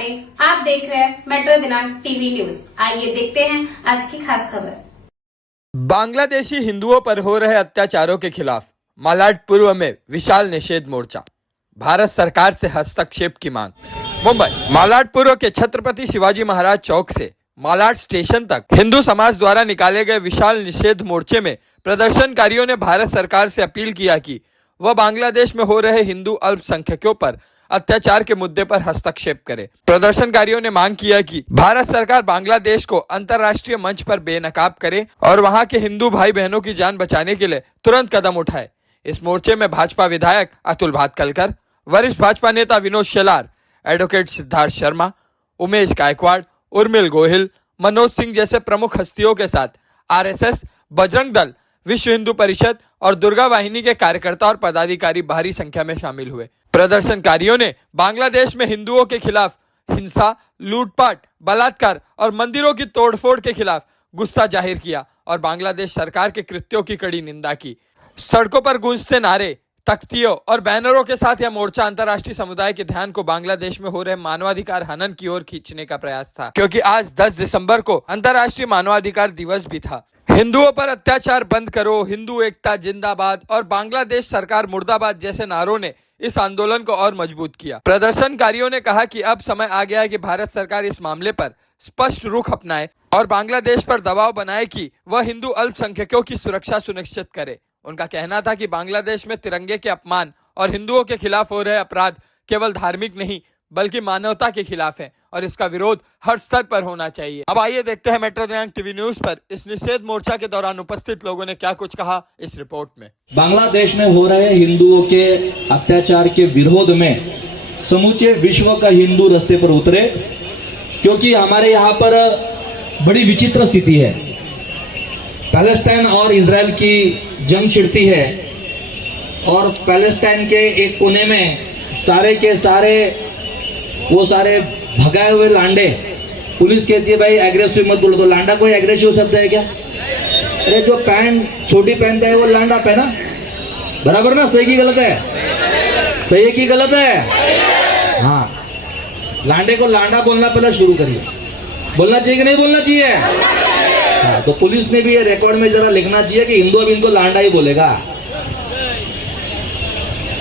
वाले, आप देख रहे हैं मेट्रो दिनांक टीवी न्यूज। आइए देखते हैं आज की खास खबर। बांग्लादेशी हिंदुओं पर हो रहे अत्याचारों के खिलाफ मालाड पूर्व में विशाल निषेध मोर्चा, भारत सरकार से हस्तक्षेप की मांग। मुंबई मालाड पूर्व के छत्रपति शिवाजी महाराज चौक से मालाड स्टेशन तक हिंदू समाज द्वारा निकाले गए विशाल निषेध मोर्चे में प्रदर्शनकारियों ने भारत सरकार से अपील किया कि वह बांग्लादेश में हो रहे हिंदू अल्पसंख्यकों पर अत्याचार के मुद्दे पर हस्तक्षेप करे। प्रदर्शनकारियों ने मांग किया कि भारत सरकार बांग्लादेश को अंतर्राष्ट्रीय मंच पर बेनकाब करे और वहां के हिंदू भाई बहनों की जान बचाने के लिए तुरंत कदम उठाए। इस मोर्चे में भाजपा विधायक अतुल भातखलकर, वरिष्ठ भाजपा नेता विनोद शेलार, एडवोकेट सिद्धार्थ शर्मा, उमेश गायकवाड़, उर्मिल गोहिल, मनोज सिंह जैसे प्रमुख हस्तियों के साथ आरएसएस, बजरंग दल, विश्व हिंदू परिषद और दुर्गा वाहिनी के कार्यकर्ता और पदाधिकारी भारी संख्या में शामिल हुए। प्रदर्शनकारियों ने बांग्लादेश में हिंदुओं के खिलाफ हिंसा, लूटपाट, बलात्कार और मंदिरों की तोड़फोड़ के खिलाफ गुस्सा जाहिर किया और बांग्लादेश सरकार के कृत्यों की कड़ी निंदा की। सड़कों पर गूंजते नारे, तख्तियों और बैनरों के साथ यह मोर्चा अंतर्राष्ट्रीय समुदाय के ध्यान को बांग्लादेश में हो रहे मानवाधिकार हनन की ओर खींचने का प्रयास था, क्योंकि आज 10 दिसंबर को अंतर्राष्ट्रीय मानवाधिकार दिवस भी था। हिंदुओं पर अत्याचार बंद करो, हिंदू एकता जिंदाबाद और बांग्लादेश सरकार मुर्दाबाद जैसे नारों ने इस आंदोलन को और मजबूत किया। प्रदर्शनकारियों ने कहा कि अब समय आ गया है कि भारत सरकार इस मामले पर स्पष्ट रुख अपनाए और बांग्लादेश पर दबाव बनाए कि वह हिंदू अल्पसंख्यकों की सुरक्षा सुनिश्चित करे। उनका कहना था कि बांग्लादेश में तिरंगे के अपमान और हिंदुओं के खिलाफ हो रहे अपराध केवल धार्मिक नहीं बल्कि मानवता के खिलाफ है और इसका विरोध हर स्तर पर होना चाहिए। अब आइए देखते हैं मेट्रो दिनांक टीवी न्यूज पर इस निषेध मोर्चा के दौरान उपस्थित लोगों ने क्या कुछ कहा इस रिपोर्ट में। बांग्लादेश में हो रहे हिंदुओं के अत्याचार के विरोध में समूचे विश्व का हिंदू रास्ते पर उतरे, क्योंकि हमारे यहाँ पर बड़ी विचित्र स्थिति है। पैलेस्टाइन और इजराइल की जंग छिड़ती है और पैलेस्टाइन के एक कोने में सारे के सारे वो सारे भगाए हुए लांडे, पुलिस कहती है भाई एग्रेसिव मत बोलो, तो लांडा कोई एग्रेसिव शब्द है क्या? अरे जो पैंट छोटी पहनता है वो लांडा पहना, बराबर ना? सही की गलत है? सही की गलत है? हाँ, लांडे को लांडा बोलना पहले शुरू करिए। बोलना चाहिए कि नहीं बोलना चाहिए? हाँ, तो पुलिस ने भी ये रिकॉर्ड में जरा लिखना चाहिए कि हिंदू अब इनको लांडा ही बोलेगा।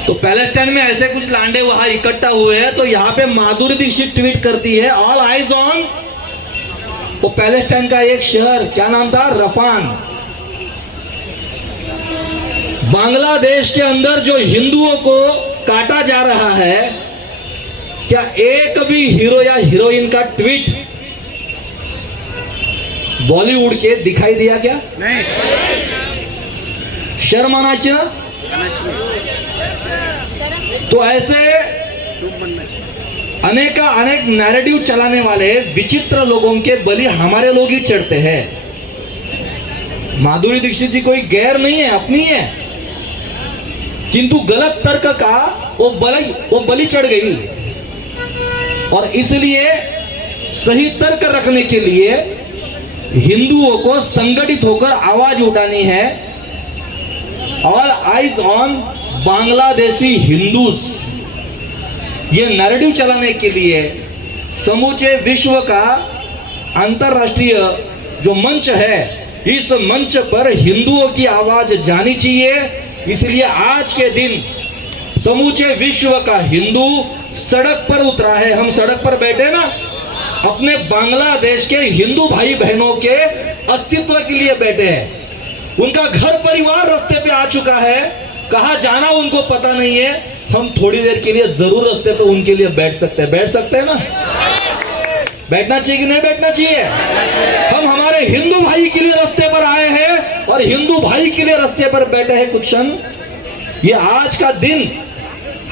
तो पैलेस्टाइन में ऐसे कुछ लांडे वहां इकट्ठा हुए हैं, तो यहाँ पे माधुरी दीक्षित ट्वीट करती है ऑल आइज ऑन। वो पैलेस्टाइन का एक शहर, क्या नाम था? रफान। बांग्लादेश के अंदर जो हिंदुओं को काटा जा रहा है, क्या एक भी हीरो या हीरोइन का ट्वीट बॉलीवुड के दिखाई दिया क्या? नहीं। शर्म आना चाहिए। तो ऐसे अनेक नैरेटिव चलाने वाले विचित्र लोगों के बलि हमारे लोग ही चढ़ते हैं। माधुरी दीक्षित जी कोई गैर नहीं है, अपनी है, किंतु गलत तर्क का वो बलि चढ़ गई और इसलिए सही तर्क रखने के लिए हिंदुओं को संगठित होकर आवाज उठानी है। All eyes on Bangladeshi Hindus, ये नैरेटिव चलाने के लिए समूचे विश्व का अंतरराष्ट्रीय जो मंच है, इस मंच पर हिंदुओं की आवाज जानी चाहिए। इसलिए आज के दिन समूचे विश्व का हिंदू सड़क पर उतरा है। हम सड़क पर बैठे ना, अपने बांग्लादेश के हिंदू भाई बहनों के अस्तित्व के लिए बैठे हैं। उनका घर परिवार रास्ते पे आ चुका है, कहां जाना उनको पता नहीं है। हम थोड़ी देर के लिए जरूर रास्ते पे उनके लिए बैठ सकते हैं ना? बैठना चाहिए कि नहीं बैठना चाहिए? हम हमारे हिंदू भाई के लिए रास्ते पर आए हैं और हिंदू भाई के लिए रास्ते पर बैठे हैं कुछ क्षण। ये आज का दिन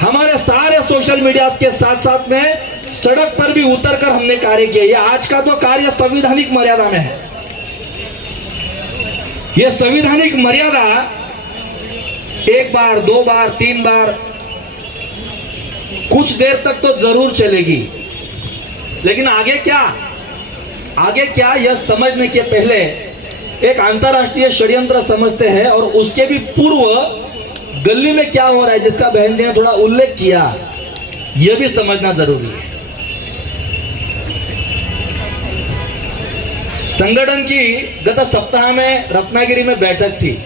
हमारे सारे सोशल मीडिया के साथ साथ में सड़क पर भी उतरकर हमने कार्य किया। ये आज का तो कार्य संवैधानिक मर्यादा में है। ये संवैधानिक मर्यादा एक बार, दो बार, तीन बार, कुछ देर तक तो जरूर चलेगी, लेकिन आगे क्या? आगे क्या यह समझने के पहले एक अंतरराष्ट्रीय षड्यंत्र समझते हैं और उसके भी पूर्व गली में क्या हो रहा है, जिसका बहन जी ने थोड़ा उल्लेख किया, यह भी समझना जरूरी है। संगठन की गत सप्ताह में रत्नागिरी में बैठक थी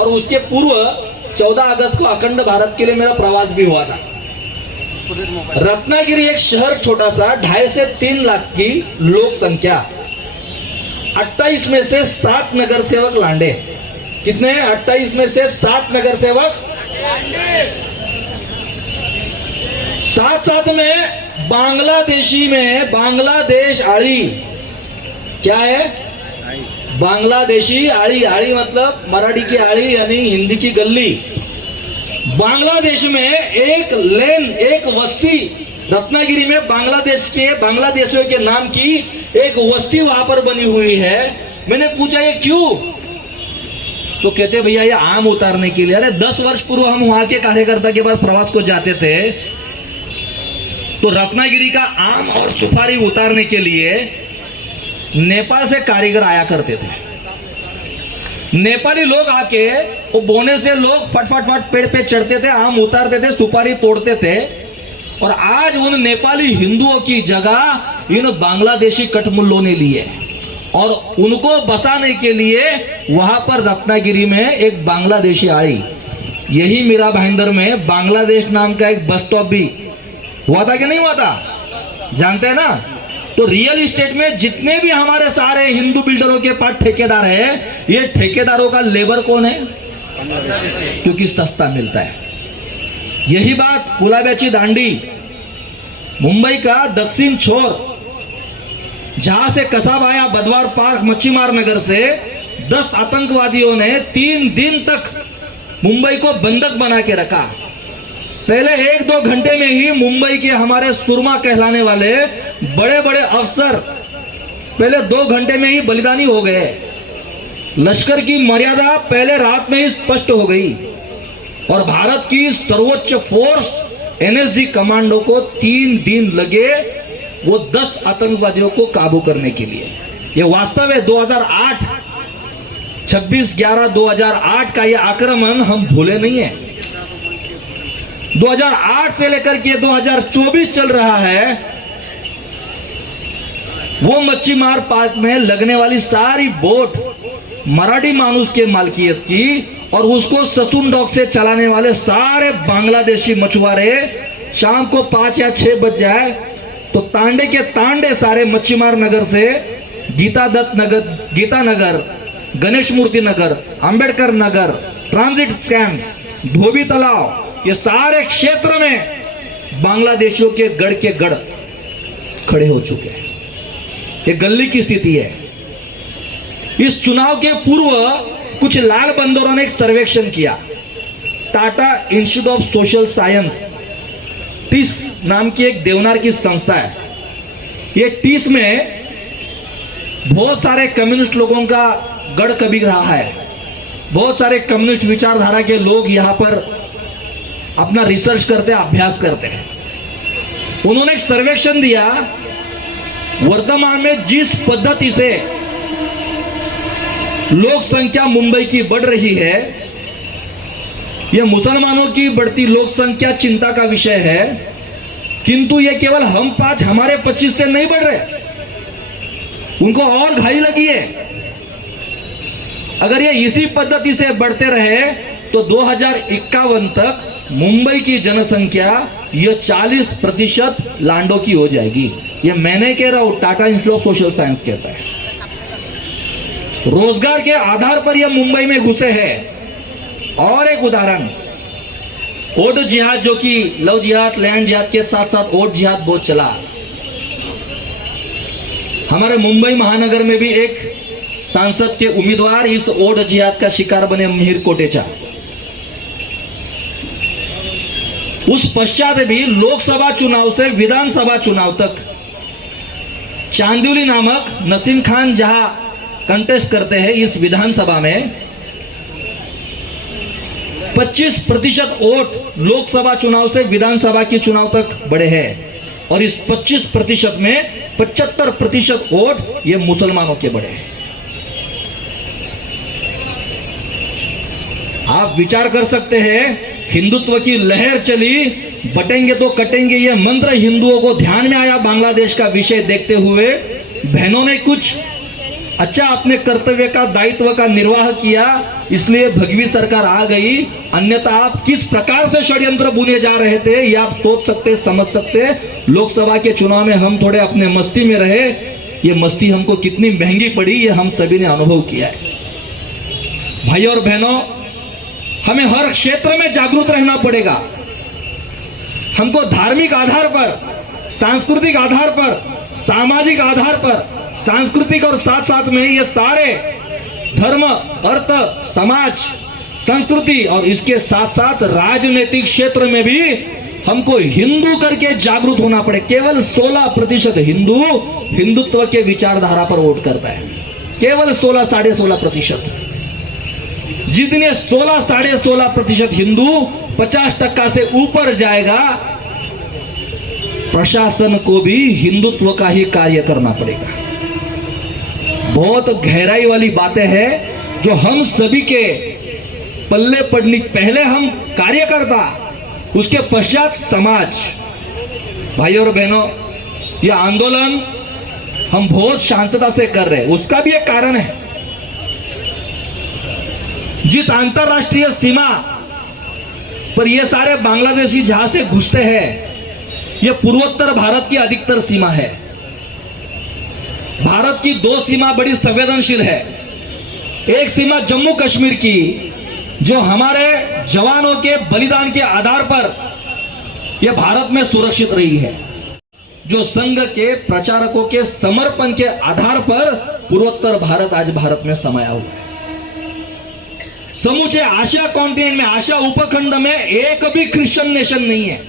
और उसके पूर्व 14 अगस्त को अखंड भारत के लिए मेरा प्रवास भी हुआ था। रत्नागिरी एक शहर छोटा सा 2.5 से 3 लाख की लोक संख्या, 28 में से 7 नगर सेवक लांडे। कितने? 28 में से 7 नगर सेवक। साथ साथ में बांग्लादेशी में बांग्लादेश आड़ी। क्या है? बांग्लादेशी आड़ी। आड़ी मतलब मराठी की आड़ी यानी हिंदी की गली। बांग्लादेश में एक लेन, एक बस्ती, रत्नागिरी में बांग्लादेशियों के नाम की एक बस्ती वहां पर बनी हुई है। मैंने पूछा ये क्यों? तो कहते भैया ये आम उतारने के लिए। अरे 10 वर्ष पूर्व हम वहां के कार्यकर्ता के पास प्रवास को जाते थे तो रत्नागिरी का आम और सुपारी उतारने के लिए नेपाल से कारीगर आया करते थे। नेपाली लोग आके वो बोने से लोग फट पेड़ पे चढ़ते थे, आम उतारते थे, सुपारी तोड़ते थे। और आज उन नेपाली हिंदुओं की जगह इन बांग्लादेशी कठमुल्लों ने ली है और उनको बसाने के लिए वहां पर रत्नागिरी में एक बांग्लादेशी आई। यही मीरा भाईंदर में बांग्लादेश नाम का एक बस स्टॉप भी हुआ था कि नहीं हुआ था? जानते हैं ना? तो रियल इस्टेट में जितने भी हमारे सारे हिंदू बिल्डरों के पास ठेकेदार है, ये ठेकेदारों का लेबर कौन है? क्योंकि सस्ता मिलता है। यही बात कुलाब्याची दांडी, मुंबई का दक्षिण छोर, जहां से कसाब आया बदवार पार्क मच्छीमार नगर से 10 आतंकवादियों ने 3 दिन तक मुंबई को बंधक बना के रखा। पहले 1-2 घंटे में ही मुंबई के हमारे सुरमा कहलाने वाले बड़े बड़े अफसर पहले 2 घंटे में ही बलिदानी हो गए। लश्कर की मर्यादा पहले रात में ही स्पष्ट हो गई और भारत की सर्वोच्च फोर्स एनएसजी कमांडो को 3 दिन लगे वो 10 आतंकवादियों को काबू करने के लिए। ये वास्तव है 2008 26/11/2008 का ये आक्रमण हम भूले नहीं है। 2008 से लेकर के 2024 चल रहा है। वो मच्छीमार पार्क में लगने वाली सारी बोट मराठी मानुस के मालकियत की और उसको ससुन डॉक से चलाने वाले सारे बांग्लादेशी मछुआरे शाम को 5 या 6 बज जाए तो तांडे के तांडे सारे मच्छीमार नगर से गीता नगर, गणेश मूर्ति नगर, अंबेडकर नगर, ट्रांजिट कैंप, धोबी तालाब, ये सारे क्षेत्र में बांग्लादेशियों के गढ़ के गढ़ खड़े हो चुके हैं। ये गली की स्थिति है। इस चुनाव के पूर्व कुछ लाल बंदरों ने एक सर्वेक्षण किया। Tata Institute of Social Science, TISS नाम की एक देवनार की संस्था है। ये टिस में बहुत सारे कम्युनिस्ट लोगों का गढ़ कभी रहा है। बहुत सारे कम्युनिस्ट विचारधारा के लोग यहां पर अपना रिसर्च करते हैं, अभ्यास करते हैं। उन्होंने एक सर्वेक्षण दिया, वर्तमान में जिस पद्धति से लोक संख्या मुंबई की बढ़ रही है, यह मुसलमानों की बढ़ती लोक संख्या चिंता का विषय है, किंतु यह केवल हम 5 हमारे 25 से नहीं बढ़ रहे, उनको और घाई लगी है। अगर ये इसी पद्धति से बढ़ते रहे तो 2051 तक मुंबई की जनसंख्या यह 40% लांडो की हो जाएगी। ये मैं नहीं कह रहा हूं, Tata Institute of Social science कहता है। रोजगार के आधार पर यह मुंबई में घुसे हैं। और एक उदाहरण, ओट जिहाद, जो कि लव जिहाद, लैंड जिहाद के साथ साथ ओट जिहाद बहुत चला। हमारे मुंबई महानगर में भी एक सांसद के उम्मीदवार इस ओट जिहाद का शिकार बने, मिहिर कोटेचा। उस पश्चात भी लोकसभा चुनाव से विधानसभा चुनाव तक चांदोली नामक नसीम खान जहां कंटेस्ट करते हैं, इस विधानसभा में 25% वोट लोकसभा चुनाव से विधानसभा के चुनाव तक बढ़े हैं और इस 25% में 75% वोट ये मुसलमानों के बढ़े हैं। आप विचार कर सकते हैं, हिंदुत्व की लहर चली, बटेंगे तो कटेंगे ये मंत्र हिंदुओं को ध्यान में आया। बांग्लादेश का विषय देखते हुए बहनों ने कुछ अच्छा अपने कर्तव्य का दायित्व का निर्वाह किया, इसलिए भगवी सरकार आ गई। अन्यथा आप किस प्रकार से षड्यंत्र बुने जा रहे थे ये आप सोच सकते, समझ सकते। लोकसभा के चुनाव में हम थोड़े अपने मस्ती में रहे, ये मस्ती हमको कितनी महंगी पड़ी ये हम सभी ने अनुभव किया है। भाइयों और बहनों, हमें हर क्षेत्र में जागरूक रहना पड़ेगा। हमको धार्मिक आधार पर, सांस्कृतिक आधार पर, सामाजिक आधार पर, सांस्कृतिक और साथ साथ में ये सारे धर्म, अर्थ, समाज, संस्कृति और इसके साथ साथ राजनीतिक क्षेत्र में भी हमको हिंदू करके जागरूक होना पड़े। केवल 16% हिंदू हिंदुत्व के विचारधारा पर वोट करता है, केवल 16, 16.5%। जितने 16, 16.5% हिंदू 50% से ऊपर जाएगा, प्रशासन को भी हिंदुत्व का ही कार्य करना पड़ेगा। बहुत गहराई वाली बातें हैं जो हम सभी के पल्ले पड़नी। पहले हम कार्यकर्ता, उसके पश्चात समाज। भाइयों और बहनों, यह आंदोलन हम बहुत शांतता से कर रहे हैं, उसका भी एक कारण है। जिस अंतरराष्ट्रीय सीमा पर ये सारे बांग्लादेशी जहां से घुसते हैं, यह पूर्वोत्तर भारत की अधिकतर सीमा है। भारत की 2 सीमा बड़ी संवेदनशील है। एक सीमा जम्मू कश्मीर की, जो हमारे जवानों के बलिदान के आधार पर यह भारत में सुरक्षित रही है, जो संघ के प्रचारकों के समर्पण के आधार पर पूर्वोत्तर भारत आज भारत में समाया हुआ है। समूचे आशिया कॉन्टिनेंट में, आशिया उपखंड में एक भी क्रिश्चियन नेशन नहीं है,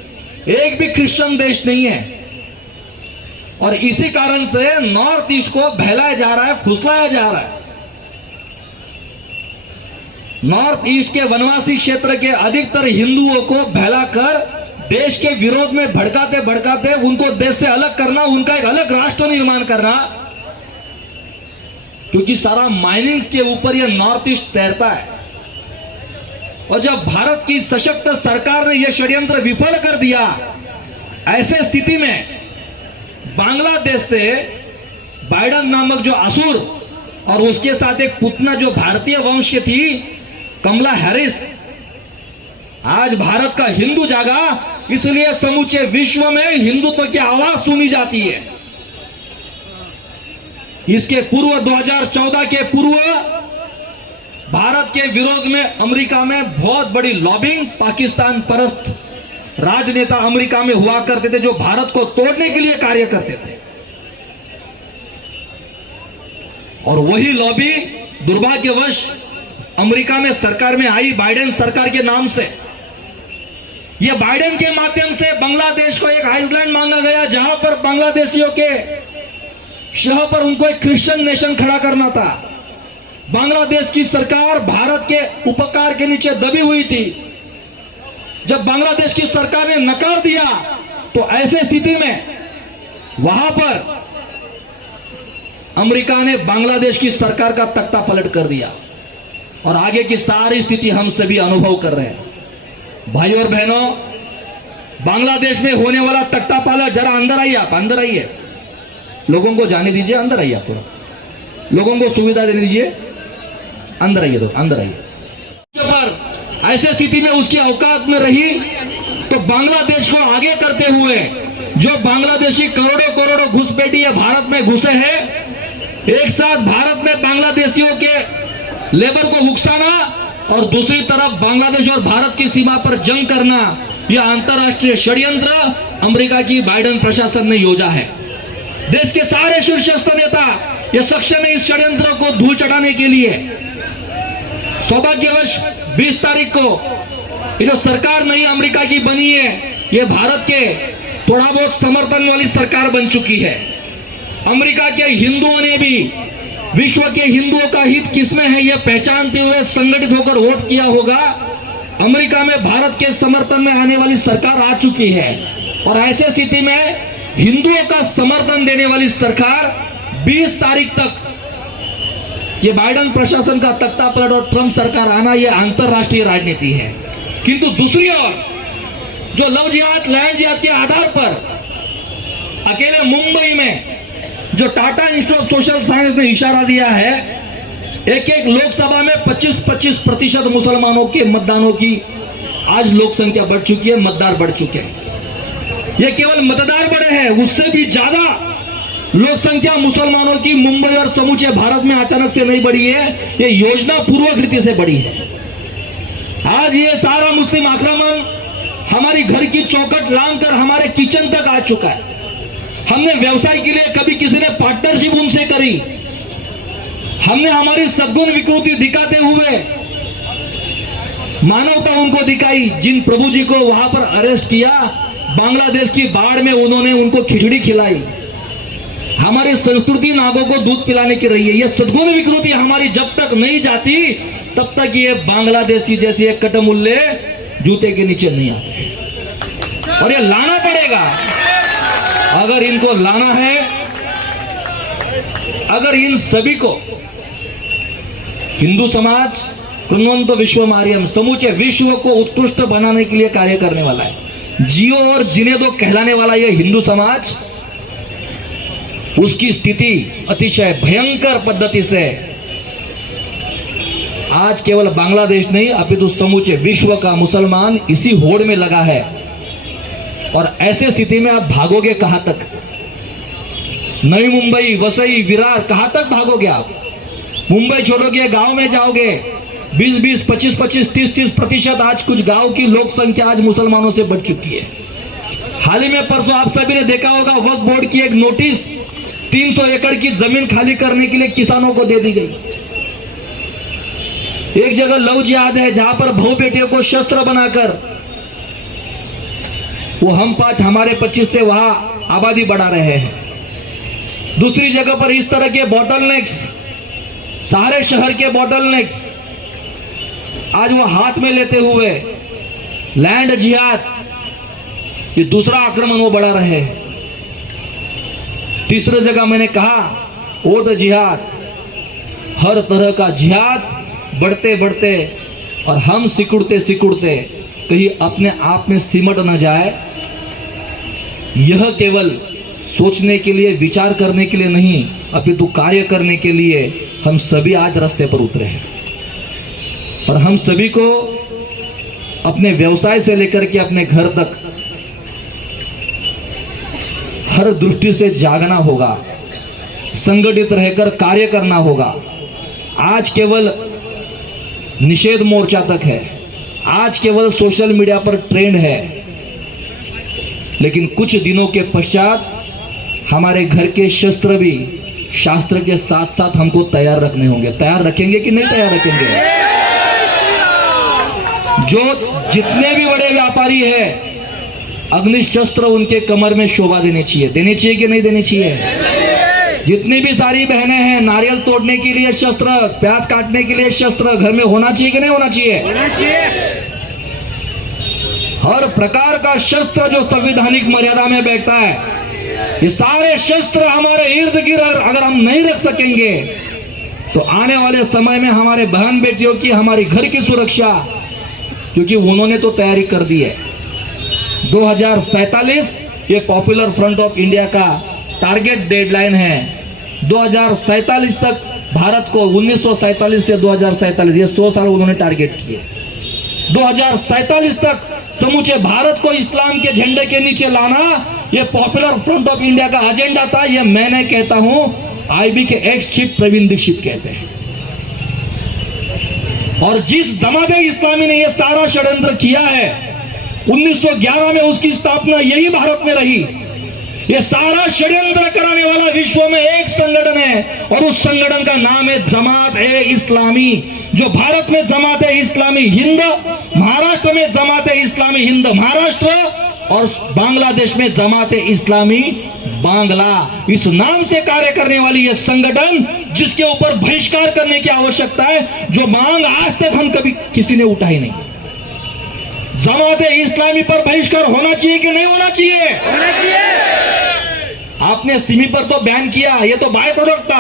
एक भी क्रिश्चियन देश नहीं है। और इसी कारण से नॉर्थ ईस्ट को बहलाया जा रहा है, फुसलाया जा रहा है। नॉर्थ ईस्ट के वनवासी क्षेत्र के अधिकतर हिंदुओं को बहलाकर देश के विरोध में भड़काते भड़काते उनको देश से अलग करना, उनका एक अलग राष्ट्र निर्माण करना, क्योंकि सारा माइनिंग के ऊपर यह नॉर्थ ईस्ट तैरता है। और जब भारत की सशक्त सरकार ने यह षड्यंत्र विफल कर दिया, ऐसे स्थिति में बांग्लादेश से बाइडेन नामक जो असुर और उसके साथ एक पुतना जो भारतीय वंश की थी, कमला हैरिस, आज भारत का हिंदू जागा, इसलिए समूचे विश्व में हिंदुत्व की आवाज सुनी जाती है। इसके पूर्व 2014 के पूर्व भारत के विरोध में अमेरिका में बहुत बड़ी लॉबिंग पाकिस्तान परस्त राजनेता अमेरिका में हुआ करते थे, जो भारत को तोड़ने के लिए कार्य करते थे। और वही लॉबी दुर्भाग्यवश अमेरिका में सरकार में आई, बाइडेन सरकार के नाम से। यह बाइडेन के माध्यम से बांग्लादेश को एक आइसलैंड मांगा गया, जहां पर बांग्लादेशियों के शहर पर उनको एक क्रिश्चियन नेशन खड़ा करना था। बांग्लादेश की सरकार भारत के उपकार के नीचे दबी हुई थी। जब बांग्लादेश की सरकार ने नकार दिया, तो ऐसे स्थिति में वहां पर अमेरिका ने बांग्लादेश की सरकार का तख्ता पलट कर दिया और आगे की सारी स्थिति हम सभी अनुभव कर रहे हैं। भाइयों और बहनों, बांग्लादेश में होने वाला तख्ता पलट, जरा अंदर आइए, आप अंदर आइए, लोगों को जाने दीजिए, अंदर आइए, आप थोड़ा लोगों को सुविधा दे दीजिए, अंदर आइए, तो अंदर आइए। पर ऐसे स्थिति में उसकी औकात में रही तो बांग्लादेश को आगे करते हुए जो बांग्लादेशी करोड़ों करोड़ों घुसपैठिए भारत में घुसे हैं, एक साथ भारत में बांग्लादेशियों के लेबर को उकसाना और दूसरी तरफ बांग्लादेश और भारत की सीमा पर जंग करना, यह अंतरराष्ट्रीय षड्यंत्र अमेरिका की बाइडेन प्रशासन ने योजा है। देश के सारे शीर्षस्थ नेता ये सक्षम है इस षड्यंत्र को धूल चटाने के लिए। सौभाग्यवश 20 तारीख को ये जो सरकार नई अमेरिका की बनी है, ये भारत के थोड़ा बहुत समर्थन वाली सरकार बन चुकी है। अमेरिका के हिंदुओं ने भी विश्व के हिंदुओं का हित किसमें है, यह पहचानते हुए संगठित होकर वोट किया होगा। अमेरिका में भारत के समर्थन में आने वाली सरकार आ चुकी है और ऐसे स्थिति में हिंदुओं का समर्थन देने वाली सरकार 20 तारीख तक ये बाइडेन प्रशासन का तख्ता पलट और ट्रंप सरकार आना, यह अंतरराष्ट्रीय राजनीति है। किंतु दूसरी ओर जो लव जिहाद, लैंड जिहाद के आधार पर अकेले मुंबई में जो Tata Institute of Social science ने इशारा दिया है, एक एक लोकसभा में 25-25% मुसलमानों के मतदानों की आज लोक संख्या बढ़ चुकी है, मतदार बढ़ चुके हैं। ये केवल मतदार बढ़े हैं, उससे भी ज्यादा लोक संख्या मुसलमानों की मुंबई और समूचे भारत में अचानक से नहीं बढ़ी है, ये योजना पूर्वक रीति से बढ़ी है। आज ये सारा मुस्लिम आक्रमण हमारी घर की चौखट लांघकर हमारे किचन तक आ चुका है। हमने व्यवसाय के लिए कभी किसी ने पार्टनरशिप उनसे करी, हमने हमारी सद्गुण विकृति दिखाते हुए मानवता उनको दिखाई। जिन प्रभु जी को वहां पर अरेस्ट किया, बांग्लादेश की बाढ़ में उन्होंने उनको खिचड़ी खिलाई। हमारी संस्कृति नागों को दूध पिलाने की रही है। ये सद्गुण विकृति हमारी जब तक नहीं जाती तब तक ये बांग्लादेशी जैसे ये कटमुल्ले जूते के नीचे नहीं आते, और ये लाना पड़ेगा। अगर इनको लाना है, अगर इन सभी को हिंदू समाज कुन्वंत विश्व मारियम समूचे विश्व को उत्कृष्ट बनाने के लिए कार्य करने वाला है, जियो और जीने दो कहलाने वाला यह हिंदू समाज, उसकी स्थिति अतिशय भयंकर पद्धति से आज केवल बांग्लादेश नहीं अपितु समूचे विश्व का मुसलमान इसी होड़ में लगा है। और ऐसे स्थिति में आप भागोगे कहां तक? नई मुंबई, वसई, विरार, कहां तक भागोगे आप? मुंबई छोड़ोगे, गांव में जाओगे, 20-20, 25-25, 30-30% आज कुछ गांव की लोक संख्या आज मुसलमानों से बढ़ चुकी है। हाल ही में परसों आप सभी ने देखा होगा, वक्फ बोर्ड की एक नोटिस 300 एकड़ की जमीन खाली करने के लिए किसानों को दे दी गई। एक जगह लव जिहाद है जहां पर बहु बेटियों को शस्त्र बनाकर वो हम 5 हमारे 25 से वहां आबादी बढ़ा रहे हैं। दूसरी जगह पर इस तरह के बॉटलनेक्स, सारे शहर के बॉटलनेक्स आज वो हाथ में लेते हुए लैंड जिहाद, ये दूसरा आक्रमण वो बढ़ा रहे हैं। तीसरी जगह मैंने कहा ओद जिहाद, हर तरह का जिहाद बढ़ते बढ़ते और हम सिकुड़ते सिकुड़ते कहीं अपने आप में सिमट न जाए। यह केवल सोचने के लिए, विचार करने के लिए नहीं अपितु कार्य करने के लिए हम सभी आज रास्ते पर उतरे हैं। और हम सभी को अपने व्यवसाय से लेकर के अपने घर तक हर दृष्टि से जागना होगा, संगठित रहकर कार्य करना होगा। आज केवल निषेध मोर्चा तक है, आज केवल सोशल मीडिया पर ट्रेंड है, लेकिन कुछ दिनों के पश्चात हमारे घर के शस्त्र भी शास्त्र के साथ साथ हमको तैयार रखने होंगे। तैयार रखेंगे कि नहीं तैयार रखेंगे? जो जितने भी बड़े व्यापारी हैं, अग्नि शस्त्र उनके कमर में शोभा देनी चाहिए। देनी चाहिए कि नहीं देनी चाहिए? जितनी भी सारी बहनें हैं, नारियल तोड़ने के लिए शस्त्र, प्याज काटने के लिए शस्त्र घर में होना चाहिए कि नहीं होना चाहिए? होना चाहिए। हर प्रकार का शस्त्र जो संवैधानिक मर्यादा में बैठता है, ये सारे शस्त्र हमारे इर्द गिर्द अगर हम नहीं रख सकेंगे तो आने वाले समय में हमारे बहन बेटियों की, हमारी घर की सुरक्षा, क्योंकि उन्होंने तो तैयारी कर दी है। 2047 ये पॉपुलर फ्रंट ऑफ इंडिया का टारगेट डेडलाइन है। 2047 तक भारत को, 1947 से 2047 ये 100 साल उन्होंने टारगेट किए। 2047 तक समूचे भारत को इस्लाम के झंडे के नीचे लाना, ये पॉपुलर फ्रंट ऑफ इंडिया का एजेंडा था। ये मैं नहीं कहता हूं, आईबी के एक्स चीफ प्रवीण दीक्षित कहते हैं। और जिस जमाते इस्लामी ने ये सारा षड्यंत्र किया है, 1911 में उसकी स्थापना यही भारत में रही। ये सारा षड्यंत्र कराने वाला विश्व में एक संगठन है और उस संगठन का नाम है जमात-ए-इस्लामी। जो भारत में जमात-ए-इस्लामी हिंद, महाराष्ट्र में जमात-ए-इस्लामी हिंद महाराष्ट्र और बांग्लादेश में जमात-ए-इस्लामी बांग्ला, इस नाम से कार्य करने वाली यह संगठन, जिसके ऊपर बहिष्कार करने की आवश्यकता है, जो मांग आज तक हम कभी किसी ने उठाई नहीं। जमात-ए-इस्लामी पर बहिष्कार होना चाहिए कि नहीं होना चाहिए? होना चाहिए। आपने सिमी पर तो बैन किया, ये तो बाय प्रोडक्ट था।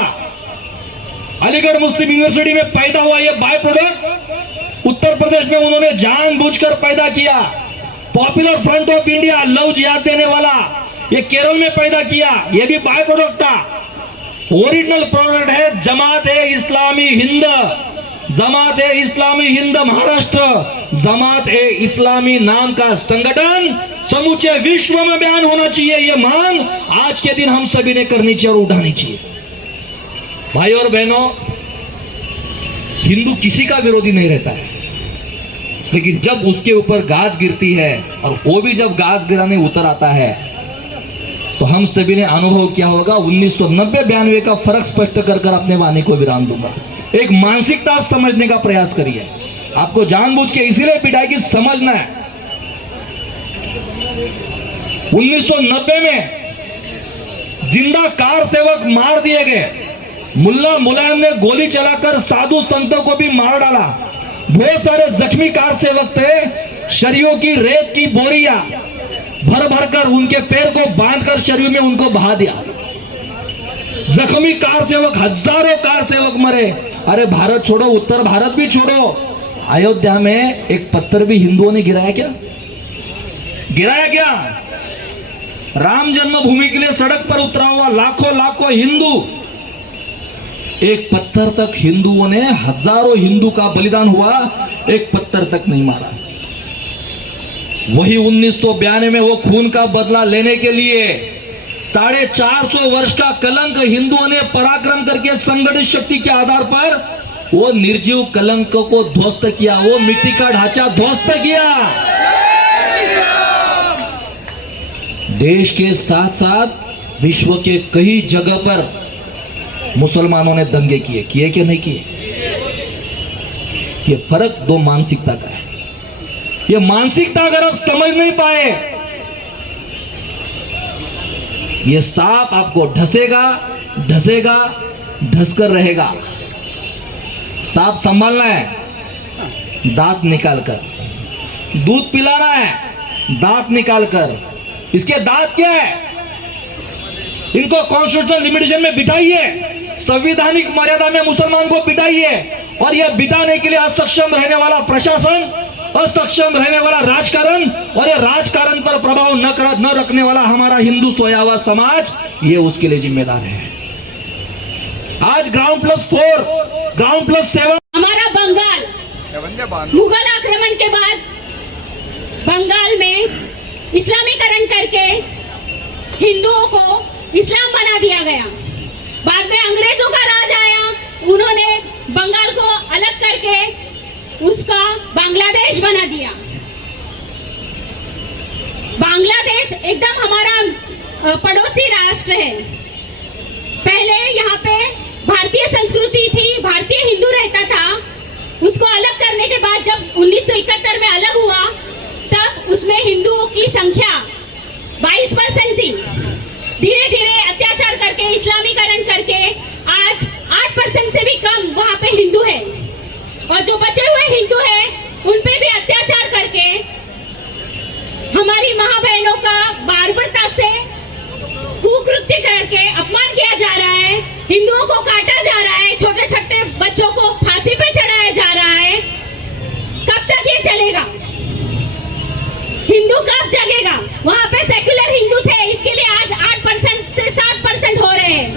अलीगढ़ मुस्लिम यूनिवर्सिटी में पैदा हुआ ये बाय प्रोडक्ट उत्तर प्रदेश में उन्होंने जानबूझकर पैदा किया। Popular front of India love जिहाद देने वाला ये केरल में पैदा किया, ये भी बाय प्रोडक्ट था। ओरिजिनल प्रोडक्ट है जमात ए इस्लामी हिंद, जमात ए इस्लामी हिंद महाराष्ट्र, जमात ए इस्लामी नाम का संगठन समूचे विश्व में बयान होना चाहिए। ये मांग आज के दिन हम सभी ने करनी चाहिए और उठानी चाहिए। भाई और बहनों, हिंदू किसी का विरोधी नहीं रहता है, लेकिन जब उसके ऊपर गाज गिरती है और वो भी जब गाज गिराने उतर आता है तो हम सभी ने अनुभव किया होगा। 1990-92 का फर्क स्पष्ट कर अपने वाणी को विराम दूंगा। एक मानसिकता आप समझने का प्रयास करिए। आपको जानबूझ के इसीलिए पिटाई की समझना है। 1990 में जिंदा कार सेवक मार दिए गए। मुल्ला मुलायम ने गोली चलाकर साधु संतों को भी मार डाला। बहुत सारे जख्मी कार सेवक थे। शरीयों की रेत की बोरियां भर भर कर उनके पैर को बांधकर शरीर में उनको बहा दिया। जख्मी कार सेवक, हजारों कार सेवक मरे। अरे भारत छोड़ो, उत्तर भारत भी छोड़ो, अयोध्या में एक पत्थर भी हिंदुओं ने गिराया क्या? गिराया क्या? राम जन्मभूमि के लिए सड़क पर उतरा हुआ लाखों लाखों हिंदू, एक पत्थर तक हिंदुओं ने, हजारों हिंदू का बलिदान हुआ, एक पत्थर तक नहीं मारा। वही 1992 में वो खून का बदला लेने के लिए 450 वर्ष का कलंक हिंदुओं ने पराक्रम करके संगठित शक्ति के आधार पर वो निर्जीव कलंक को ध्वस्त किया, वो मिट्टी का ढांचा ध्वस्त किया। देश के साथ साथ विश्व के कई जगह पर मुसलमानों ने दंगे किए कि नहीं किए? ये फर्क दो मानसिकता का है। ये मानसिकता अगर आप समझ नहीं पाए, ये सांप आपको ढसेगा ढसेगा, ढसकर रहेगा। सांप संभालना है दांत निकालकर, दूध पिलाना है दांत निकालकर। इसके दांत क्या है? इनको कॉन्स्टिट्यूशनल लिमिटेशन में बिठाइए, संवैधानिक मर्यादा में मुसलमान को बिठाइए। और यह बिठाने के लिए असक्षम रहने वाला प्रशासन, असक्षम रहने वाला राजकारण और ये राजकारण पर प्रभाव न रखने वाला हमारा हिंदू सोया हुआ समाज, ये उसके लिए जिम्मेदार है। आज ग्राउंड+4, ग्राउंड+7 हमारा बंगाल मुगल आक्रमण के बाद बंगाल में इस्लामीकरण करके हिंदुओं को इस्लाम बना दिया गया। बाद में अंग्रेजों का राज आया, उन्होंने बंगाल को अलग करके उसका बांग्लादेश बना दिया। बांग्लादेश एकदम हमारा पड़ोसी राष्ट्र है। पहले यहाँ पे भारतीय संस्कृति थी, भारतीय हिंदू रहता था। उसको अलग करने के बाद जब 1971 में अलग हुआ, तब उसमें हिंदुओं की संख्या 22% थी। धीरे धीरे अत्याचार करके, इस्लामीकरण करके आज 8% से भी कम वहाँ पे हिंदू है। और जो बचे हुए हिंदू हैं, उन पे भी अत्याचार करके हमारी माँ बहनों का बार्बरता से कुकृत्य करके अपमान किया जा रहा है। हिंदुओं को काटा जा रहा है, छोटे छोटे बच्चों को फांसी पे चढ़ाया जा रहा है। कब तक ये चलेगा? हिंदू कब जगेगा? वहाँ पे सेक्युलर हिंदू थे, इसके लिए आज 8% से 7% हो रहे हैं।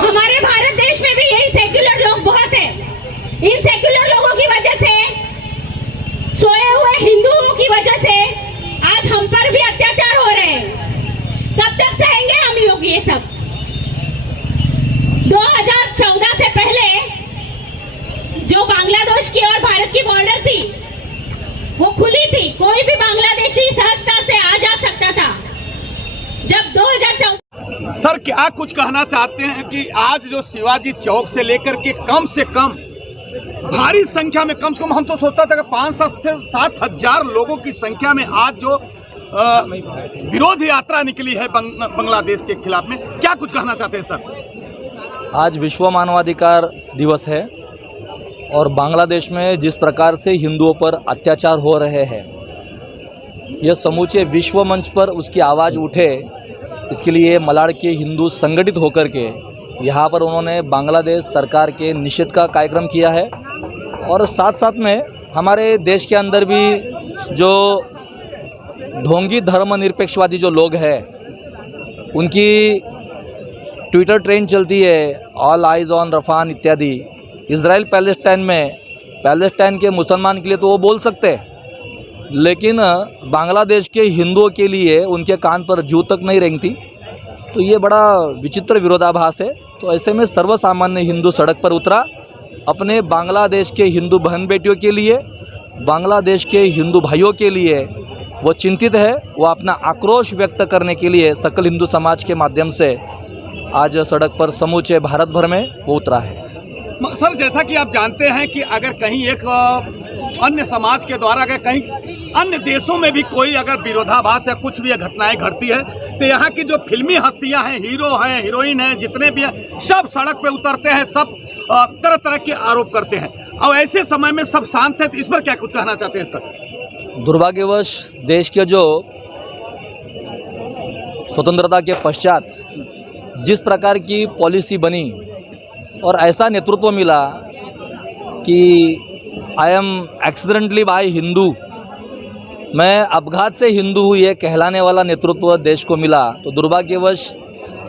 हमारे भारत देश में भी यही सेक्युलर लोग बहुत है। इन सेक्युलर लोगों की वजह से, सोए हुए हिंदुओं की वजह से आज हम पर भी अत्याचार हो रहे हैं। कब तक सहेंगे हम लोग ये सब? 2014 से पहले जो बांग्लादेश की और भारत की बॉर्डर थी, वो खुली थी। कोई भी बांग्लादेशी सहजता से आ जा सकता था। जब 2014 सर, क्या कुछ कहना चाहते हैं कि आज जो शिवाजी चौक से लेकर के कम से कम भारी संख्या में, कम से कम हम तो सोचता था कि 5 से 7 हजार लोगों की संख्या में आज जो विरोध यात्रा निकली है बांग्लादेश के खिलाफ में, क्या कुछ कहना चाहते हैं सर? आज विश्व मानवाधिकार दिवस है और बांग्लादेश में जिस प्रकार से हिंदुओं पर अत्याचार हो रहे हैं, यह समूचे विश्व मंच पर उसकी आवाज़ उठे, इसके लिए मलाड के हिंदू संगठित होकर के यहाँ पर उन्होंने बांग्लादेश सरकार के निषेध का कार्यक्रम किया है। और साथ साथ में हमारे देश के अंदर भी जो ढोंगी धर्मनिरपेक्षवादी जो लोग हैं, उनकी ट्विटर ट्रेंड चलती है, ऑल आइज़ ऑन रफ़ान इत्यादि। इज़राइल पैलेस्टाइन में, पैलेस्टाइन के मुसलमान के लिए तो वो बोल सकते हैं, लेकिन बांग्लादेश के हिंदुओं के लिए उनके कान पर जू तक नहीं रेंगती। तो ये बड़ा विचित्र विरोधाभास है। तो ऐसे में सर्वसामान्य हिंदू सड़क पर उतरा, अपने बांग्लादेश के हिंदू बहन बेटियों के लिए, बांग्लादेश के हिंदू भाइयों के लिए वो चिंतित है। वो अपना आक्रोश व्यक्त करने के लिए सकल हिंदू समाज के माध्यम से आज सड़क पर समूचे भारत भर में वो उतरा है। सर, जैसा कि आप जानते हैं कि अगर कहीं एक अन्य समाज के द्वारा अगर कहीं अन्य देशों में भी कोई अगर विरोधाभास या कुछ भी घटनाएं घटती है तो यहाँ की जो फिल्मी हस्तियां हैं, हीरो हैं, हीरोइन हैं, जितने भी हैं, सब सड़क पे उतरते हैं, सब तरह तरह के आरोप करते हैं। और ऐसे समय में सब शांत है, तो इस पर क्या कुछ कहना चाहते हैं सर? दुर्भाग्यवश देश के जो स्वतंत्रता के पश्चात जिस प्रकार की पॉलिसी बनी और ऐसा नेतृत्व मिला कि I am accidentally by Hindu, मैं अपघात से हिंदू हूँ, ये कहलाने वाला नेतृत्व देश को मिला, तो दुर्भाग्यवश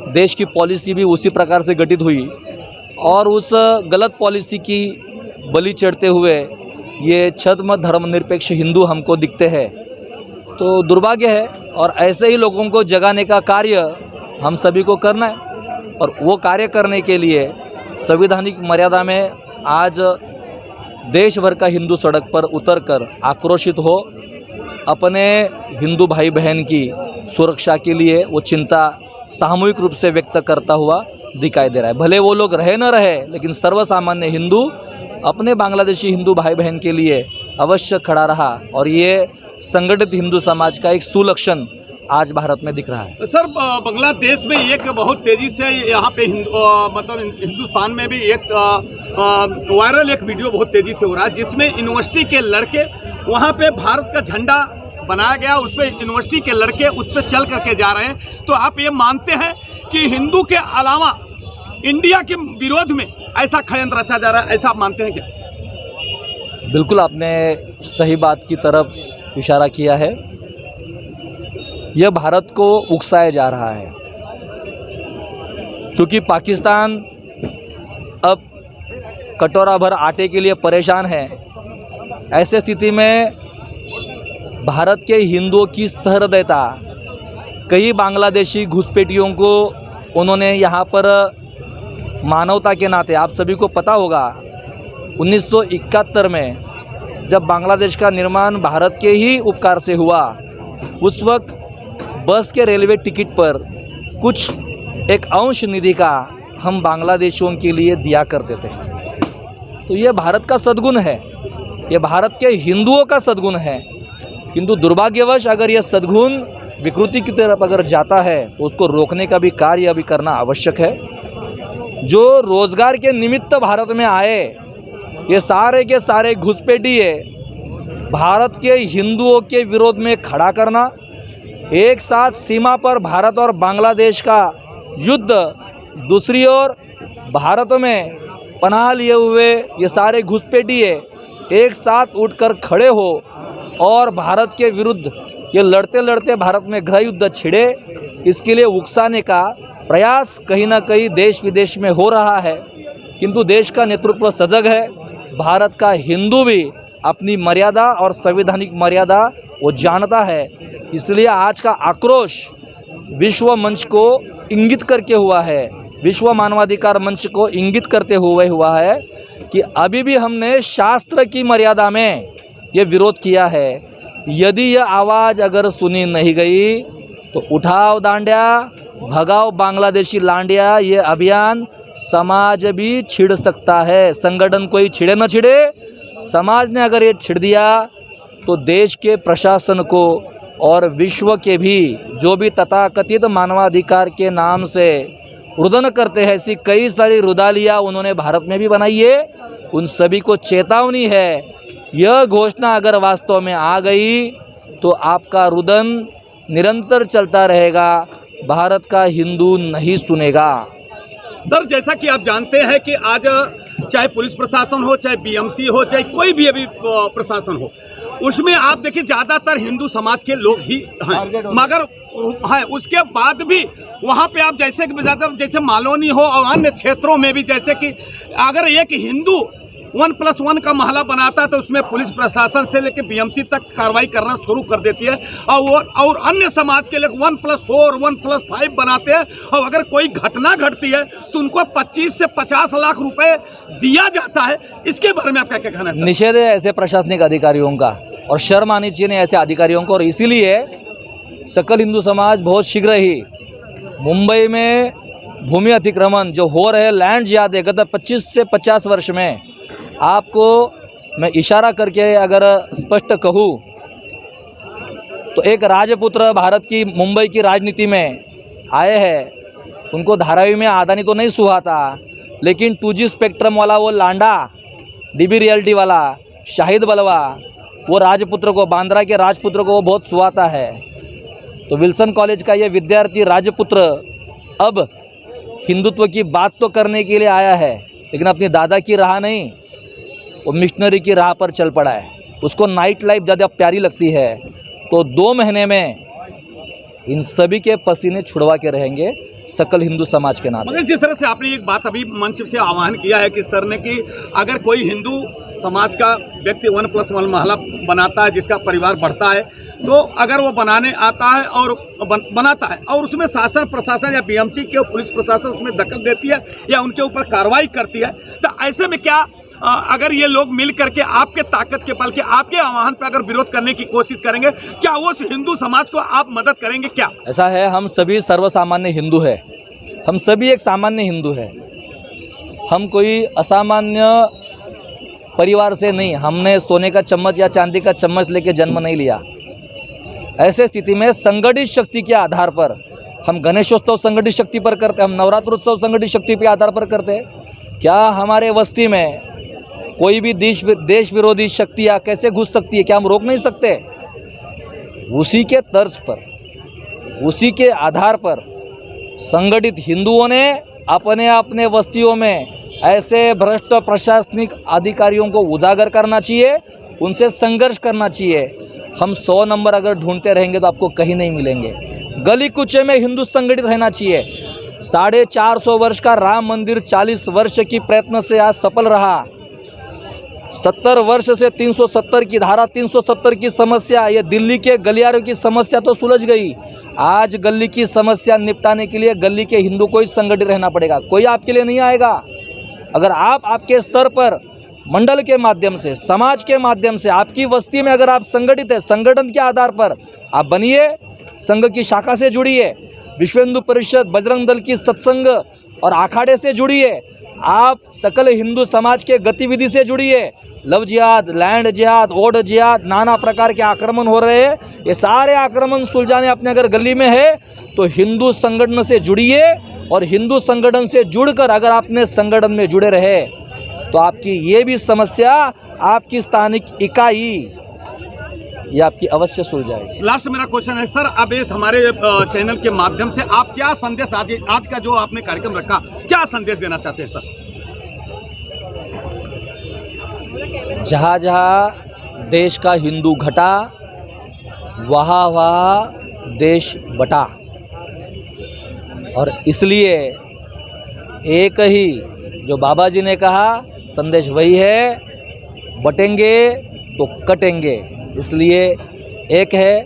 देश की पॉलिसी भी उसी प्रकार से गठित हुई और उस गलत पॉलिसी की बलि चढ़ते हुए ये छद्म धर्मनिरपेक्ष हिंदू हमको दिखते हैं। तो दुर्भाग्य है और ऐसे ही लोगों को जगाने का कार्य हम सभी को करना है और वो कार्य करने के लिए संवैधानिक मर्यादा में आज देश भर का हिंदू सड़क पर उतरकर आक्रोशित हो, अपने हिंदू भाई बहन की सुरक्षा के लिए वो चिंता सामूहिक रूप से व्यक्त करता हुआ दिखाई दे रहा है। भले वो लोग रहे न रहे, लेकिन सर्वसामान्य हिंदू अपने बांग्लादेशी हिंदू भाई बहन के लिए अवश्य खड़ा रहा और ये संगठित हिंदू समाज का एक सुलक्षण आज भारत में दिख रहा है। सर, बांग्लादेश में एक बहुत तेजी से यहाँ पे मतलब हिंदुस्तान में भी एक वायरल एक वीडियो बहुत तेजी से हो रहा है, जिसमें यूनिवर्सिटी के लड़के वहाँ पे भारत का झंडा बनाया गया, उस पर यूनिवर्सिटी के लड़के उस पर चल करके जा रहे हैं। तो आप ये मानते हैं कि हिंदू के अलावा इंडिया के विरोध में ऐसा षड्यंत्र रचा जा रहा है, ऐसा आप मानते हैं क्या? बिल्कुल, आपने सही बात की तरफ इशारा किया है। यह भारत को उकसाया जा रहा है क्योंकि पाकिस्तान अब कटोरा भर आटे के लिए परेशान है। ऐसे स्थिति में भारत के हिंदुओं की सहृदयता, कई बांग्लादेशी घुसपैठियों को उन्होंने यहाँ पर मानवता के नाते, आप सभी को पता होगा 1971 में जब बांग्लादेश का निर्माण भारत के ही उपकार से हुआ, उस वक्त बस के रेलवे टिकट पर कुछ एक अंश निधि का हम बांग्लादेशियों के लिए दिया करते थे। तो ये भारत का सद्गुण है, ये भारत के हिंदुओं का सद्गुण है। किंतु दुर्भाग्यवश अगर यह सद्गुण विकृति की तरफ अगर जाता है तो उसको रोकने का भी कार्य अभी करना आवश्यक है। जो रोजगार के निमित्त भारत में आए, ये सारे के सारे घुसपैठिए भारत के हिंदुओं के विरोध में खड़ा करना, एक साथ सीमा पर भारत और बांग्लादेश का युद्ध, दूसरी ओर भारत में पनाह लिए हुए ये सारे घुसपैठिए एक साथ उठकर खड़े हो और भारत के विरुद्ध ये लड़ते लड़ते भारत में गृह युद्ध छिड़े, इसके लिए उकसाने का प्रयास कहीं ना कहीं देश विदेश में हो रहा है। किंतु देश का नेतृत्व सजग है, भारत का हिंदू भी अपनी मर्यादा और संवैधानिक मर्यादा वो जानता है। इसलिए आज का आक्रोश विश्व मंच को इंगित करके हुआ है, विश्व मानवाधिकार मंच को इंगित करते हुए हुआ है कि अभी भी हमने शास्त्र की मर्यादा में ये विरोध किया है। यदि यह आवाज़ अगर सुनी नहीं गई तो उठाओ डांडिया, भगाओ बांग्लादेशी लांडिया, ये अभियान समाज भी छिड़ सकता है। संगठन कोई छिड़े न छिड़े, समाज ने अगर ये छिड़ दिया तो देश के प्रशासन को और विश्व के भी जो भी तथाकथित मानवाधिकार के नाम से रुदन करते हैं, ऐसी कई सारी रुदालियाँ उन्होंने भारत में भी बनाई है, उन सभी को चेतावनी है। यह घोषणा अगर वास्तव में आ गई तो आपका रुदन निरंतर चलता रहेगा, भारत का हिंदू नहीं सुनेगा। सर, जैसा कि आप जानते हैं कि आज चाहे पुलिस प्रशासन हो, चाहे बीएमसी हो, चाहे कोई भी अभी प्रशासन हो, उसमें आप देखिए ज़्यादातर हिंदू समाज के लोग ही हैं, मगर है उसके बाद भी वहाँ पे आप जैसे कि जैसे मालौनी हो और अन्य क्षेत्रों में भी, जैसे कि अगर एक हिंदू 1+1 का मोहल्ला बनाता है तो उसमें पुलिस प्रशासन से लेकर बीएमसी तक कार्रवाई करना शुरू कर देती है, और अन्य समाज के लोग 1+4 1+5 बनाते हैं, और अगर कोई घटना घटती है तो उनको 25 से 50 लाख रुपए दिया जाता है। इसके बारे में आप क्या कहना है? निषेध है ऐसे प्रशासनिक अधिकारियों का, और शर्म आनी चाहिए ऐसे अधिकारियों को। और इसीलिए सकल हिंदू समाज बहुत शीघ्र ही मुंबई में भूमि अतिक्रमण जो हो रहे लैंड जिहाद है गत 25 से 50 वर्ष में, आपको मैं इशारा करके अगर स्पष्ट कहूँ तो एक राजपुत्र भारत की मुंबई की राजनीति में आए हैं, उनको धारावी में आदानी तो नहीं सुहाता, लेकिन 2G स्पेक्ट्रम वाला वो लांडा, DB रियल्टी वाला शाहिद बलवा, वो राजपुत्र को, बांद्रा के राजपुत्र को वो बहुत सुहाता है। तो विल्सन कॉलेज का ये विद्यार्थी राजपुत्र अब हिंदुत्व की बात तो करने के लिए आया है, लेकिन अपनी दादा की राह नहीं, वो मिशनरी की राह पर चल पड़ा है। उसको नाइट लाइफ ज़्यादा प्यारी लगती है। तो 2 महीने में इन सभी के पसीने छुड़वा के रहेंगे सकल हिंदू समाज के नाते। मगर जिस तरह से आपने एक बात अभी मंच से आह्वान किया है कि सर ने कि अगर कोई हिंदू समाज का व्यक्ति 1+1 मोहल्ला बनाता है, जिसका परिवार बढ़ता है, तो अगर वो बनाने आता है और बनाता है और उसमें शासन प्रशासन या बीएमसी के पुलिस प्रशासन उसमें दखल देती है या उनके ऊपर कार्रवाई करती है, तो ऐसे में क्या अगर ये लोग मिल करके आपके ताकत के बल के आपके आह्वान पर अगर विरोध करने की कोशिश करेंगे, क्या वो हिंदू समाज को आप मदद करेंगे? क्या ऐसा है, हम सभी सर्वसामान्य हिंदू है, हम सभी एक सामान्य हिंदू है, हम कोई असामान्य परिवार से नहीं, हमने सोने का चम्मच या चांदी का चम्मच लेके जन्म नहीं लिया। ऐसे स्थिति में संगठित शक्ति के आधार पर हम गणेशोत्सव संगठित शक्ति पर करते हैं, हम नवरात्रोत्सव संगठित शक्ति के आधार पर करते हैं। क्या हमारे बस्ती में कोई भी देश विरोधी शक्तियाँ कैसे घुस सकती है? क्या हम रोक नहीं सकते? उसी के तर्ज पर, उसी के आधार पर संगठित हिंदुओं ने अपने अपने बस्तियों में ऐसे भ्रष्ट प्रशासनिक अधिकारियों को उजागर करना चाहिए, उनसे संघर्ष करना चाहिए। हम 100 नंबर अगर ढूंढते रहेंगे तो आपको कहीं नहीं मिलेंगे। गली कुचे में हिंदू संगठित रहना चाहिए। 450 वर्ष का राम मंदिर 40 वर्ष की प्रयत्न से आज सफल रहा। 70 वर्ष से 370 की धारा 370 की समस्या, ये दिल्ली के गलियारों की समस्या तो सुलझ गई। आज गली की समस्या निपटाने के लिए गली के हिंदू को ही संगठित रहना पड़ेगा, कोई आपके लिए नहीं आएगा। अगर आप आपके स्तर पर मंडल के माध्यम से, समाज के माध्यम से, आपकी बस्ती में अगर आप संगठित है, संगठन के आधार पर आप बनिए, संघ की शाखा से जुड़िए, विश्व हिंदू परिषद, बजरंग दल की सत्संग और अखाड़े से जुड़िए, आप सकल हिंदू समाज के गतिविधि से जुड़िए। लव जिहाद, लैंड जिहाद, ओड जिहाद, नाना प्रकार के आक्रमण हो रहे हैं, ये सारे आक्रमण सुलझाने अपने अगर गली में है तो हिंदू संगठन से जुड़िए, और हिंदू संगठन से जुड़कर अगर आपने संगठन में जुड़े रहे तो आपकी ये भी समस्या, आपकी स्थानिक इकाई ये आपकी अवश्य सुलझाएगी। लास्ट मेरा क्वेश्चन है सर, अब इस हमारे चैनल के माध्यम से आप क्या संदेश आज का जो आपने कार्यक्रम रखा, क्या संदेश देना चाहते हैं सर? जहाँ जहाँ देश का हिंदू घटा, वहाँ वहाँ देश बटा, और इसलिए एक ही जो बाबा जी ने कहा संदेश वही है, बटेंगे तो कटेंगे, इसलिए एक है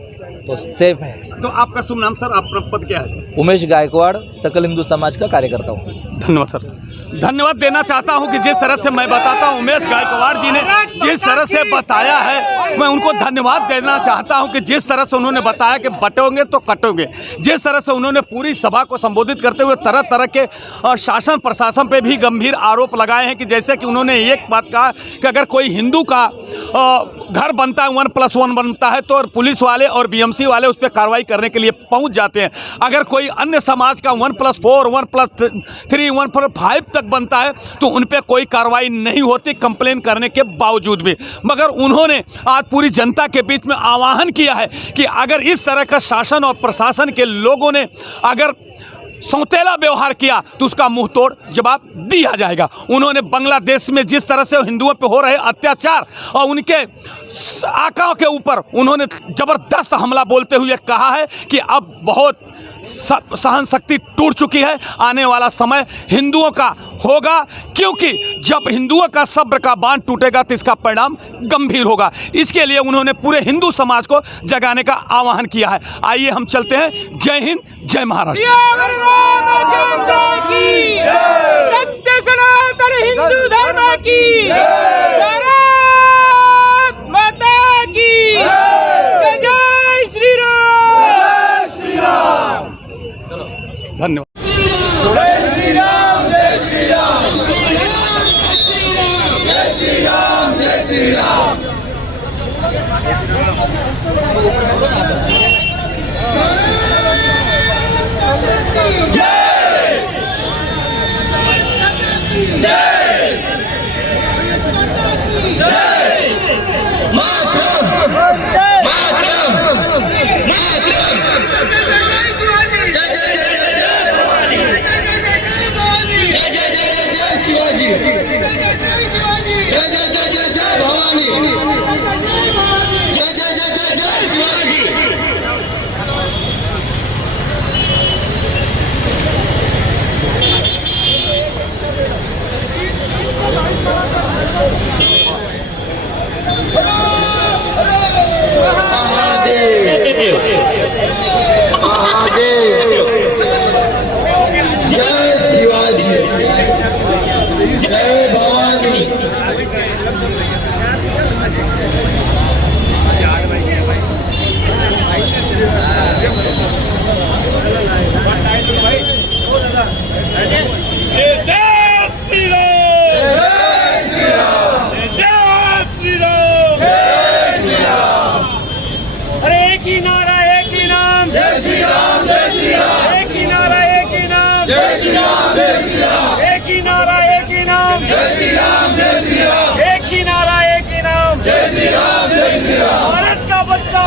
तो सेफ है। तो आपका शुभ नाम सर, आपका पद क्या है? उमेश गायकवाड़, सकल हिंदू समाज का कार्यकर्ता हूँ। धन्यवाद सर। धन्यवाद देना चाहता हूं कि जिस तरह से मैं बताता हूं, उमेश गायकवाड़ जी ने जिस तरह से बताया है, मैं उनको धन्यवाद देना चाहता हूं कि जिस तरह से उन्होंने बताया कि बटोगे तो कटोगे, जिस तरह से उन्होंने पूरी सभा को संबोधित करते हुए तरह तरह के शासन प्रशासन पे भी गंभीर आरोप लगाए हैं। कि जैसे कि उन्होंने एक बात कहा कि अगर कोई हिंदू का घर बनता है, 1+1 बनता है, तो पुलिस वाले और बीएमसी वाले उस पर कार्रवाई करने के लिए पहुंच जाते हैं। अगर कोई अन्य समाज का 1+4, 1+3, 1+5 तक बनता है तो उन पे कोई कार्रवाई नहीं होती, कंप्लेन करने के बावजूद भी। मगर उन्होंने आज पूरी जनता के बीच में आह्वान किया है कि अगर इस तरह का शासन और प्रशासन के लोगों ने अगर सौतेला व्यवहार किया तो उसका मुंह तोड़ जवाब दिया जाएगा। उन्होंने बांग्लादेश में जिस तरह से हिंदुओं पे हो रहे अत्याचार और उनके आकाओं के ऊपर उन्होंने ज़बरदस्त हमला बोलते हुए कहा है कि अब बहुत सहन शक्ति टूट चुकी है, आने वाला समय हिंदुओं का होगा, क्योंकि जब हिंदुओं का सब्र का बांध टूटेगा तो इसका परिणाम गंभीर होगा। इसके लिए उन्होंने पूरे हिंदू समाज को जगाने का आह्वान किया है। आइए हम चलते हैं। जय हिंद, जय महाराष्ट्र। सत्य सनातन हिंदू धर्म की, भारत माता की, जय श्री राम, जय श्री राम। धन्यवाद। जय श्री राम, जय श्री राम, जय श्री राम, जय श्री राम। जय शिवाजी, जय भवानी।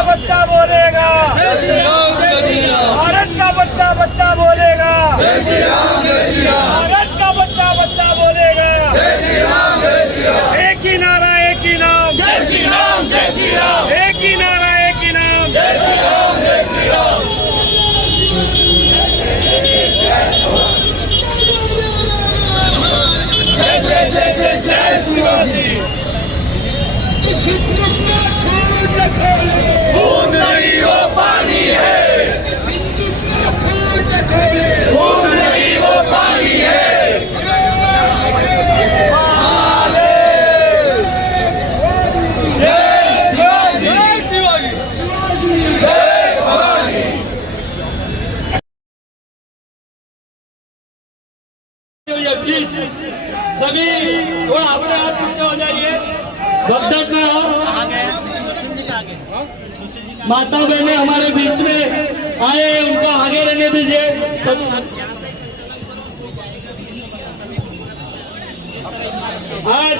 बच्चा बोलेगा, भारत का बच्चा बच्चा बोलेगा, भारत का बच्चा बच्चा बोलेगा। एक ही नारा, एक ही नाम, जय श्री राम, जय श्री राम। एक ही नारा, एक ही नाम, जय श्री राम, जय श्री राम। जय जय जय जय जय शिवाजी। खून नहीं वो पानी है, खून नहीं वो पानी है। जय शिवाजी, जय भवानी। सभी थोड़ा अपने आप पीछे हो जाइए, बगदाद में हो। माता बहने हमारे बीच में आए, उनको आगे रहने दीजिए। आज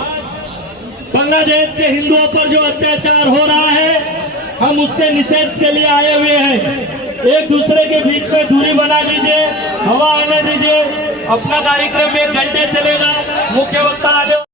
बांग्लादेश के हिंदुओं पर जो अत्याचार हो रहा है, हम उसके निषेध के लिए आए हुए हैं। एक दूसरे के बीच में दूरी बना दीजिए, हवा आने दीजिए। अपना कार्यक्रम 1 घंटे चलेगा। मुख्य वक्ता आ जाओ।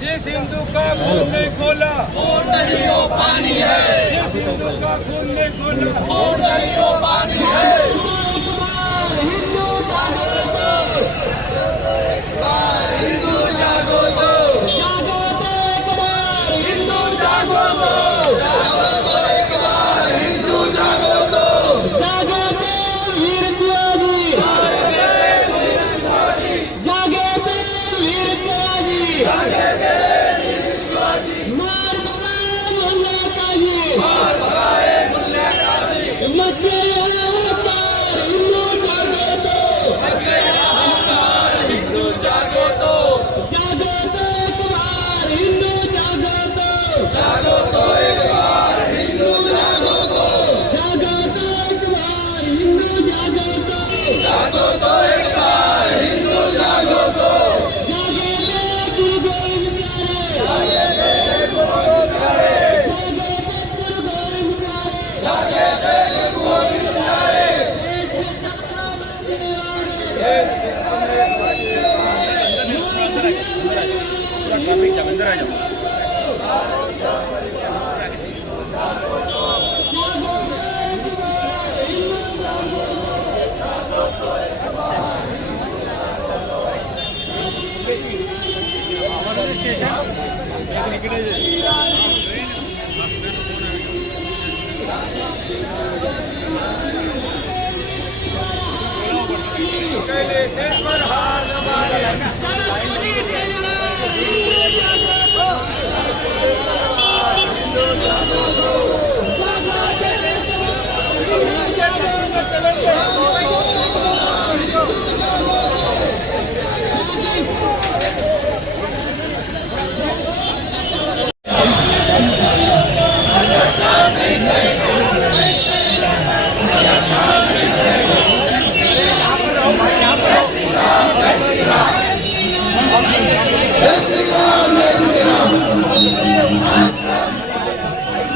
जिस हिंदू का खून ने खोला वो नहीं हो पानी है। जिस हिंदू का खून ने खोला वो नहीं हो पानी है। हिंदू जागो तो जागो तो एक बार हिंदू जागो तो जागो तो एक बार हिंदू जागो तो जागो तो वीर त्यागी जागे तो वीर त्यागी मार भगाए मुल्ला काजी मचे अवतार हिंदू जागो तो जागो तो एक बार हिंदू जागो तो जागो तो एक बार हिंदू जागो तो जागो तो एक बार हिंदू जागो तो जागो तो एक बार हिंदू जागो तो जागे दे गुरु गोविंद प्यारे जागे दे गुरु गोविंद प्यारे जागे दे गुरु गोविंद प्यारे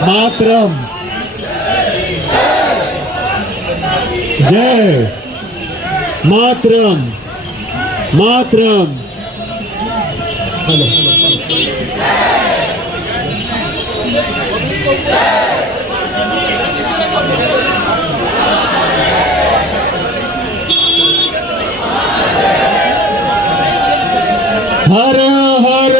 मातरम जय मातरम मातरम हर हर